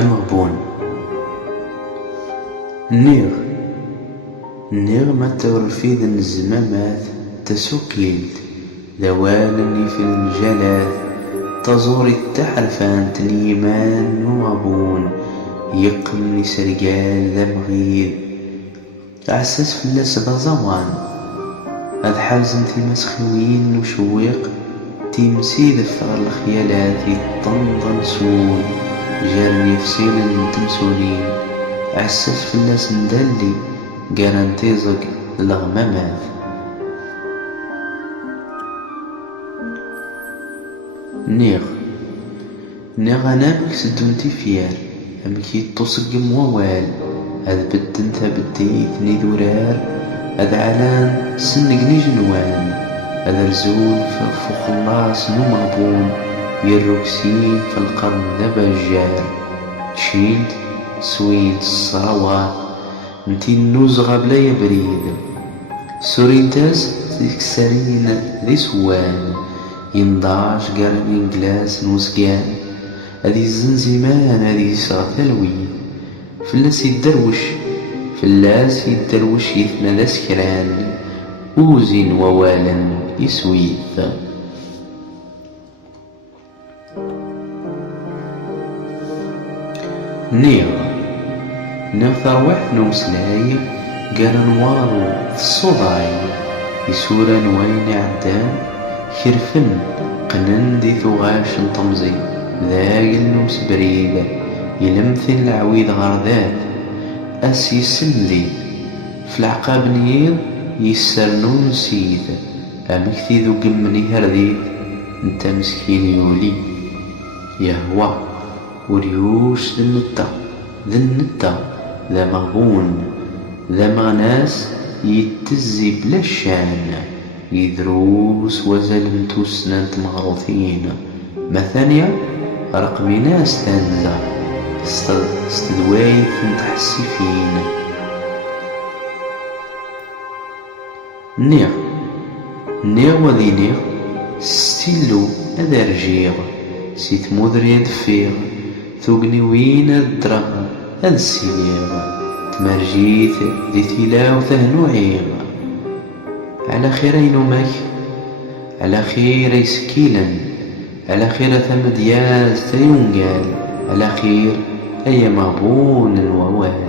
المغبون. النيغ ما تورفيد الزمامات تسوكيلت دوالني في الجلات تزوري التحرفان تنيمان وغبون يقمني سرقال ذا مغيد عساس فلاس ذا زمان هاد حازن في مسخوين وشويق تيمسي ذفر الخيالات يطنطن سون جارني في سيل تمسونين عساس فلاس ندلي قارن تيزق الغمامات. نيغ انا مكسدون تيفيال امكي توسق موال هاد بدن ثابديت ني ذورار هاد علان سنقني جنوان هاد رزول في خلاص نو مغبون يروكسين في القرن ذا بجار تشيلد سويلت الصروات نتي النوزغة بلا يبريد سورينتاز تكسرين ذي سوان ينضاج قارن إنجلاس نوزقان هذي الزنزمان هذي صغت الوين فلاس يدروش يثنى ذا سكران أوزن ووالا يسويث. نيغ ثروح نوسلاي قارن وارو في الصداي يسورا وين عدان كرفن قنن دي ثغاش طمزي ذاقل نوس بريد يلمثل العويد غردات أس يسندي في العقاب نيض يسرنون سيد أمكثي ذو قمني هرديد انت مسكين يولي يهوى وريوش ذا النتا ذا مغبون ذا مغناس يتزي بلا الشان يدروس وزلمتو سنانت مغروثين مثانية رقمي ناس تنزا استدوايت نتحسي فين. نيغ وذي نيغ ستيلو هذا رجيغ سيت مودري دفيغ ثوقني وين الدرغ هذا السيليغ تمرجيت ذي تيلاو ثهنوعيغ على خير ينومك على خير يسكيلا على خير ثمد ياز تيونقال على خير أي مغبون ووال.